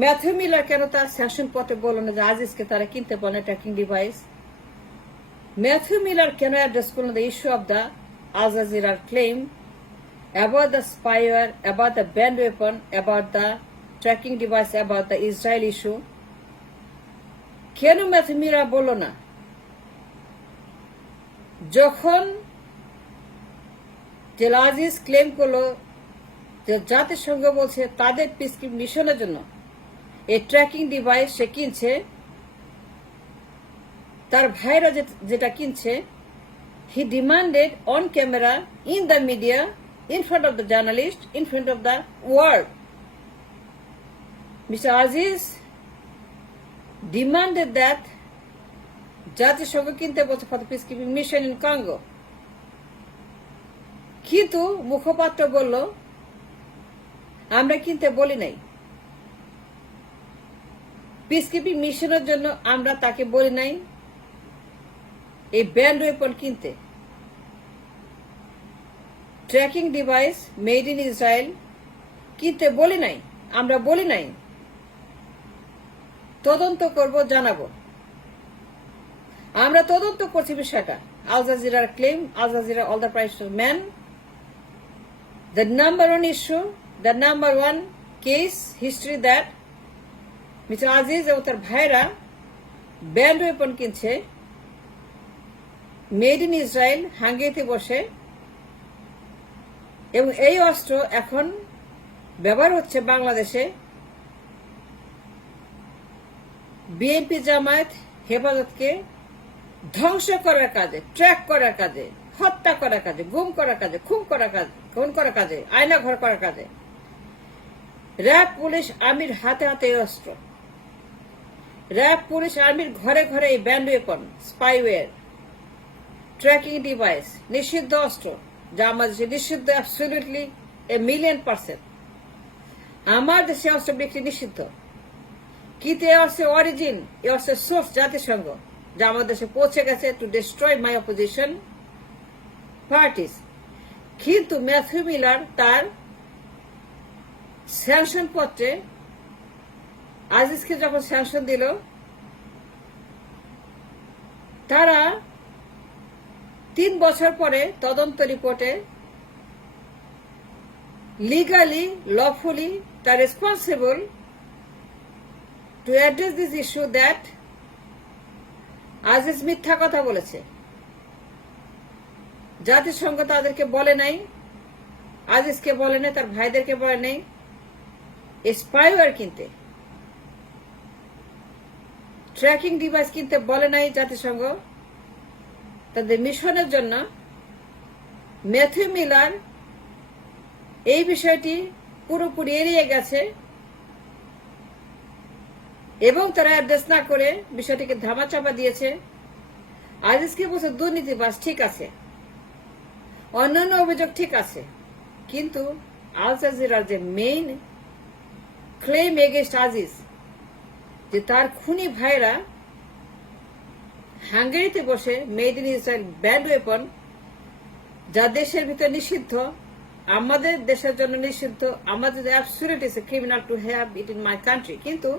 Matthew Miller কেন তার sanction পত্রে বলল না যে আজিজকে তারা কিনতে বলে ট্র্যাকিং ডিভাইস? ম্যাথিউ মিলার কেন অ্যাড্রেস করল দ্য ইস্যু অফ দ্য আল জাজিরার claim about the spyware, about the banned weapon, about the tracking device, about the Israel issue? কেন ম্যাথিউ মিলা বলল না যখন যে আজিজ ক্লেম করলো যে জাতিসংঘ বলছে তাদের পিসকিপ মিশনের জন্য এই ট্র্যাকিং ডিভাইস সে কিনছে, তার ভাইরা যেটা কিনছে, he demanded on camera in the media, in front of the journalist, in front of the world. Mr. Aziz demanded that জাতিসংঘ কিনতে বলছে for the peacekeeping mission in Congo. কিন্তু মুখপাত্র বলল আমরা কিনতে বলি নাই, পিসকিপিং মিশনের জন্য আমরা তাকে বলি নাই এই ব্যান্ড ওয়েপন কিনতে। Tracking device made in Israel কিনতে বলি নাই, আমরা বলি নাই, তদন্ত করব, জানাবো। আমরা তদন্ত করছি বিষয়টা। আল জাজিরার claim, Al Jazeera all the price man, the number one issue, the number one case history that mister Aziz এবং তার ভাইরা ব্যান্ড ওয়েপন কিনছে মেড ইন ইসরায়েল, হাঙ্গেরিতে বসে, এবং এই অস্ত্র এখন ব্যবহার হচ্ছে বাংলাদেশে বিএনপি জামায়াত হেফাজতকে ধ্বংস করার কাজে, ট্র্যাক করার কাজে, হত্যা করার কাজে, গুম করার কাজে, খুন করার কাজে, আয়না ঘর করার কাজে। র্যাব পুলিশ আর্মির হাতে হাতে এই অস্ত্র, র্যাব পুলিশ আর্মির ঘরে ঘরে এই band weapon, spyware, tracking device, নিষিদ্ধ অস্ত্র, যা আমার দেশে নিষিদ্ধ, অ্যাবসলিউটলি $1,000,000। আমার দেশে অস্ত্র বিক্রি নিষিদ্ধ, কিন্তু এ অস্ত্রের অরিজিন, এ অস্ত্রের সোর্স জাতিসংঘ, যা আমার দেশে পৌঁছে গেছে to destroy my opposition parties. কিন্তু ম্যাথিউ মিলার তার স্যাংশন পত্রে আজিজকে যখন স্যাংশন দিল, তারা 3 বছর পরে তদন্ত রিপোর্টে লিগালি, লফুলি তার responsible to address this issue that Aziz মিথ্যা কথা বলেছে। জাতিসংঘ তাদেরকে বলে নাই, আজিজকে বলে নাই, তার ভাইদেরকে বলে নাই স্পাইওয়্যার কিনতে, ট্র্যাকিং ডিভাইস কিনতে বলে নাই জাতিসংঘ তাদের মিশনের জন্য। ম্যাথিউ মিলার এই বিষয়টি পুরোপুরি এড়িয়ে গেছে এবং তারা অ্যাড্রেস না করে বিষয়টিকে ধামাচাপা দিয়েছে। আজিজকে বলছে দুর্নীতিবাজ, ঠিক আছে, অন্যান্য অভিযোগ ঠিক আছে, কিন্তু আল জাজিরার যে মেইন ক্লেম এগেইনস্ট আজিজ, যে তার খুনি ভাইরা হাঙ্গেরিতে বসে made in Israel band weapon, যা দেশের ভিতরে নিষিদ্ধ, আমাদের দেশের জন্য নিষিদ্ধ, আমাদের absolutely it's criminal to have it in my country, কিন্তু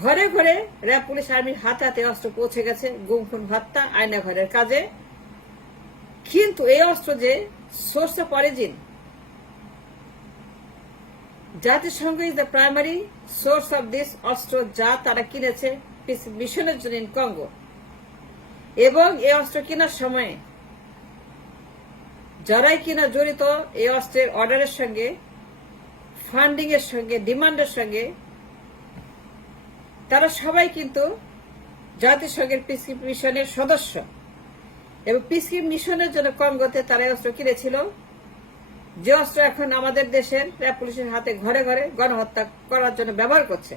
ঘরে ঘরে র্যাব পুলিশ আর্মির হাতে হাতে অস্ত্র পৌঁছে গেছে, গুম খুন হত্যা, আয়না ঘরের কাজে। কিন্তু এই অস্ত্র যে সোর্স অফ অরিজিন, জাতিসংঘ is the primary source of this অস্ত্র, যা তারা কিনেছে মিশনের জন্য ইন কঙ্গো। এবং এই অস্ত্র কেনার সময় যারাই কিনা জড়িত এই অস্ত্রের অর্ডারের সঙ্গে, ফান্ডিং এর সঙ্গে, ডিমান্ডের সঙ্গে, তারা সবাই কিন্তু জাতিসংঘের পিসকিপিং মিশনের সদস্য, এবং পিসকিপিং মিশনের জন্য কঙ্গোতে তারা অস্ত্র কিনেছিল, যে অস্ত্র এখন আমাদের দেশের র্যাব পুলিশের হাতে ঘরে ঘরে গণহত্যা করার জন্য ব্যবহার করছে।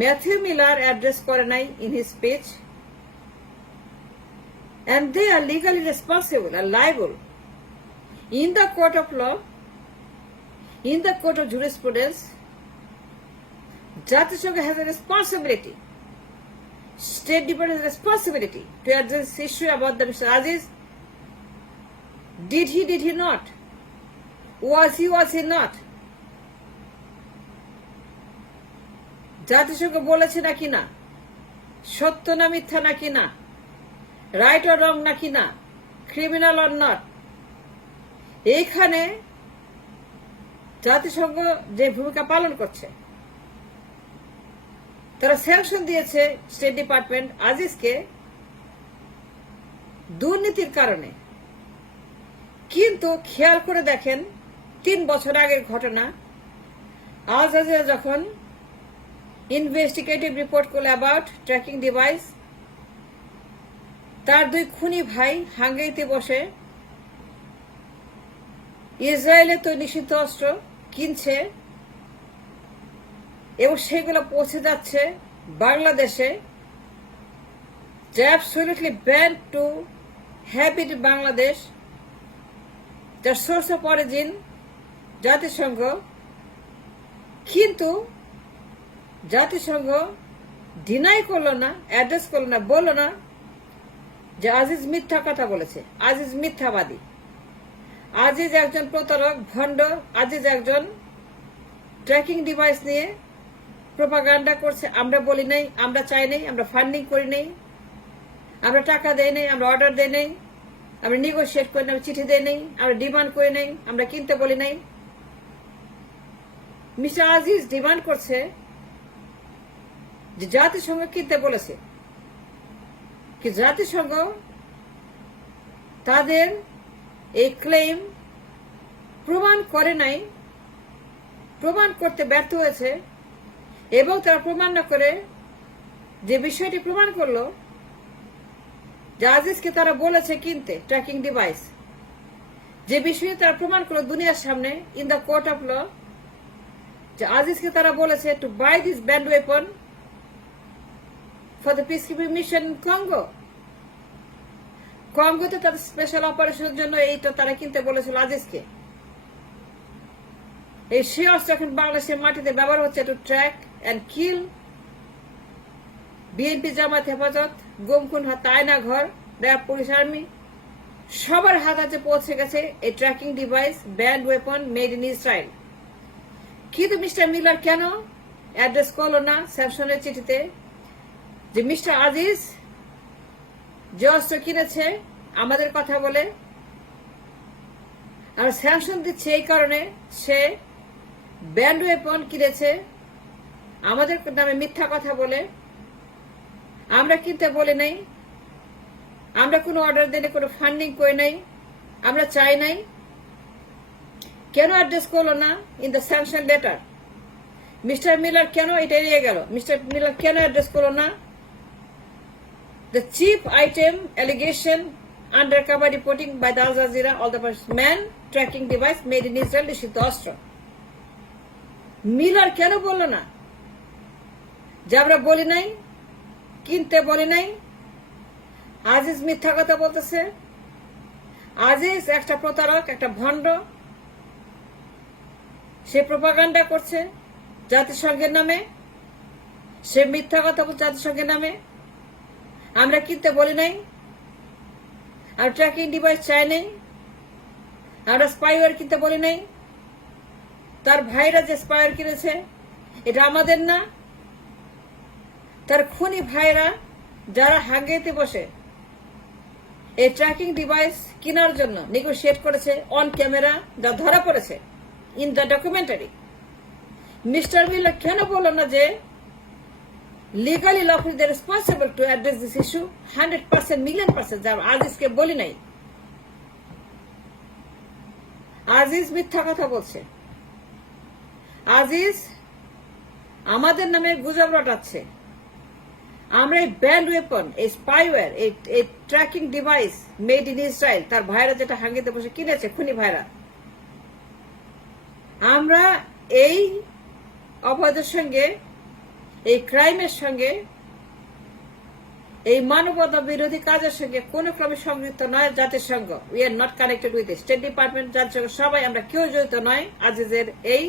ম্যাথিউ মিলার অ্যাড্রেস করে নাই in his speech, and they are legally responsible and liable in the court of law, in the court of jurisprudence. Jatisangh has a responsibility, State Department has a responsibility to address this issue about the Mr. Aziz. Did he not? Was he not? জাতিসংঘ বলেছে নাকি না, সত্য না মিথ্যা নাকি না, right or wrong নাকি না, ক্রিমিনাল অর নট, এইখানে জাতিসংঘ যে ভূমিকা পালন করছে, তারা স্যাংশন দিয়েছে স্টেট ডিপার্টমেন্ট আজিজকে দুর্নীতির কারণে। কিন্তু খেয়াল করে দেখেন 3 বছর আগের ঘটনা, আল জাজিরা যখন ইনভেস্টিগেটিভ রিপোর্ট করলো অ্যাবাউট ট্র্যাকিং ডিভাইস, তার 2 খুনি ভাই হাঙ্গেরিতে বসে ইসরায়েলে তো নিষিদ্ধ অস্ত্র কিনছে এবং সেগুলো পৌঁছে যাচ্ছে বাংলাদেশে, absolutely band to have it in Bangladesh, যার সোর্স অফ অরিজিন জাতিসংঘ। কিন্তু জাতিসংঘ ডিনাই করলো না, অ্যাড্রেস করলো না, বললো না যে আজিজ মিথ্যা কথা বলেছে, আজিজ মিথ্যাবাদী, আজিজ একজন প্রতারক, ভণ্ড, আজিজ একজন ট্র্যাকিং ডিভাইস নিয়ে প্রোপাগান্ডা করছে। আমরা বলি নাই, আমরা চাই নাই, আমরা ফান্ডিং করি নাই, আমরা টাকা দেই নাই, আমরা অর্ডার দেই নাই, আমরা নেগোশিয়েট করি নাই, চিঠি দেই নাই, আমরা ডিমান্ড করি নাই, আমরা কিনতে বলি নাই। মিস্টার আজিজ ডিমান্ড করছে যে জাতিসংঘ কিনতে বলেছে, কি জাতিসংঘ তাদের এই ক্লেম প্রমাণ করে নাই, প্রমাণ করতে ব্যর্থ হয়েছে, এবং তারা প্রমাণ না করে যে বিষয়টি প্রমাণ করলো যে আজিজকে তারা বলেছে কিনতে ট্র্যাকিং ডিভাইস, যে বিষয়ে তারা প্রমাণ করলো দুনিয়ার সামনে in the court of law, যে আজিজকে তারা বলেছে to buy this banned weapon for the peacekeeping mission in Congo. কঙ্গোতে তাদের স্পেশাল অপারেশনের জন্য এইটা তারা কিনতে বলেছিল আজিজকে। এই সে অস্ত্র এখন বাংলাদেশের মাটিতে ব্যবহার হচ্ছে to track and kill BNP, Jamaat, Hefazat, গুম, খুন, হত্যা, আয়না ঘর, র্যাব, পুলিশ, আর্মি, সবার হাত হাতে পৌঁছে গেছে এই tracking device, band weapon made in Israel. কিন্তু মিস্টার মিলার কেন অ্যাড্রেস করলো না স্যামসনের চিঠিতে যে মিস্টার আজিজ যে অস্ত্র কিনেছে আমাদের কথা বলে, আর স্যাংশন দিচ্ছে এই কারণে সে ব্যান্ড ওয়েপন কিনেছে আমাদের নামে মিথ্যা কথা বলে, আমরা কিনতে বলে নাই, আমরা কোনো অর্ডার দিলে কোনো ফান্ডিং করে নাই, আমরা চাই নাই। কেন অ্যাড্রেস করলো না in the sanction letter? Mister Miller কেন এটা এড়িয়ে গেল? মিস্টার মিলার কেন অ্যাড্রেস করলো না the chief item allegation undercover reporting by the Al Jazeera all the man tracking device made in Israel নিষিদ্ধ অস্ত্র? মিলার কেন বললো না যে আমরা বলি নাই, কিনতে বলি নাই? আজিজ মিথ্যা কথা বলতেছে, আজিজ একটা প্রতারক, একটা ভণ্ড, সে প্রোপাগান্ডা করছে জাতিসংঘের নামে, সে মিথ্যা কথা বলছে জাতিসংঘের নামে। আমরা কিনতে বলি নাই, আর ট্র্যাকিং ডিভাইস চাই নাই, আমরা স্পাইওয়্যার কিনতে বলি নাই। তার ভাইরা যে স্পাইওয়্যার কিনেছে এটা আমাদের না, তার খুনি ভাইরা যারা হাঙ্গেরিতে বসে এই ট্র্যাকিং ডিভাইস কেনার জন্য নেগোশিয়েট করেছে অন ক্যামেরা, যা ধরা পড়েছে in the documentary. Mister Miller কেন বললো না যে legally lawfully they are responsible to address this issue 100%, million%, যা আজিজকে বলি নাই? আজিজ মিথ্যা কথা বলছে, আজিজ আমাদের নামে গুজব রটাচ্ছে। আমরা এই ব্যান্ড ওয়েপন, এই স্পাইওয়্যার, এই tracking device made in Israel, তার ভাইরা যেটা হাঙ্গেরিতে বসে কিনেছে, খুনি ভাইরা, আমরা এই অপরাধের সঙ্গে, এই ক্রাইমের সঙ্গে, এই মানবতা বিরোধী কাজের সঙ্গে কোন ক্রমে সংযুক্ত নয় জাতিসংঘ। We are not connected with state department, জাতিসংঘ, সবাই আমরা কেউ জড়িত নয় আজিজের এই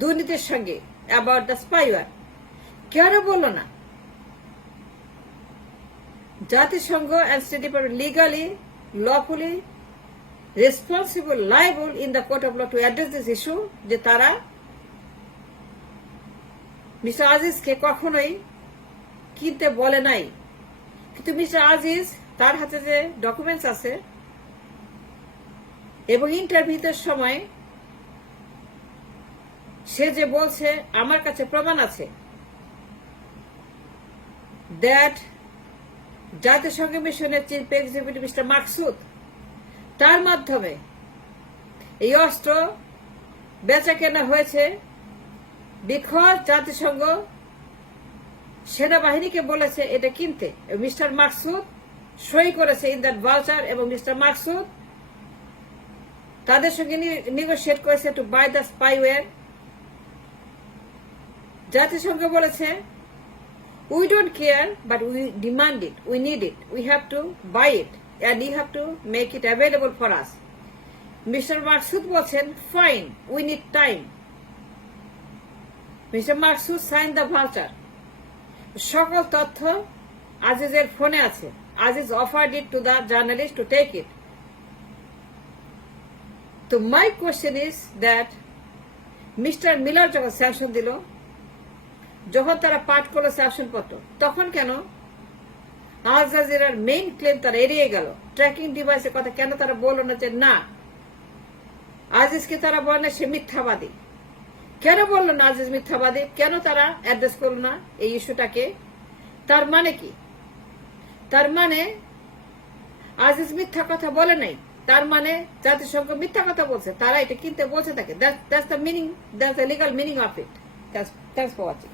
দুর্নীতির সঙ্গে অ্যাবাউট দ্য স্পাইওয়্যার। কেন বললো না জাতিসংঘ and State Department legally, lawfully responsible, liable in the court of law to address this issue, যে তারা মিস্টার আজিজকে কখনোই কিনতে বলে নাই, কিন্তু মিস্টার আজিজ তার হাতে যে ডকুমেন্টস আছে এবং ইন্টারভিউতে সময় সে যে বলছে আমার কাছে প্রমাণ আছে দ্যাট জাতিসংঘ মিশনের চিফ এক্সিকিউটিভ মিস্টার মাকসুদ তার মাধ্যমে এই অস্ত্র বেচা কেনা হয়েছে, বিকজ জাতিসংঘ সেনাবাহিনীকে বলেছে এটা কিনতে। মিস্টার মাকসুদ সই করেছে ইন দ্যাট ভাউচার, এবং মিস্টার মাকসুদ তাদের সঙ্গে নেগোশিয়েট করেছে টু বাই দ্য স্পাইওয়্যার। জাতিসংঘ বলেছে we don't care but we demand it, we need it, we have to buy it and you have to make it available for us. Mister Maqsud বলছেন fine, we need time. Mister Maqsud sign the voucher. সকল তথ্য আজিজের ফোনে আছে। Aziz offered it to the journalist to take it. তো my question is that mister Miller যখন sanction দিল, যখন তারা পাঠ করলো স্যাংশন পত্র, তখন কেন আল জাজিরার মেইন ক্লেম তারা এড়িয়ে গেল? ট্র্যাকিং ডিভাইসের কথা কেন তারা বলল না যে না আজিজকে তারা বলে না সে মিথ্যাবাদী? কেন বললো না আজিজ মিথ্যাবাদী? কেন তারা অ্যাড্রেস করলো না এই ইস্যুটাকে? তার মানে কি? তার মানে আজিজ মিথ্যা কথা বলে নাই, তার মানে জাতিসংঘ মিথ্যা কথা বলছে, তারা এটা কিনতে বলছে তাকে। That's the meaning, that's the legal meaning of it. Thanks for watching.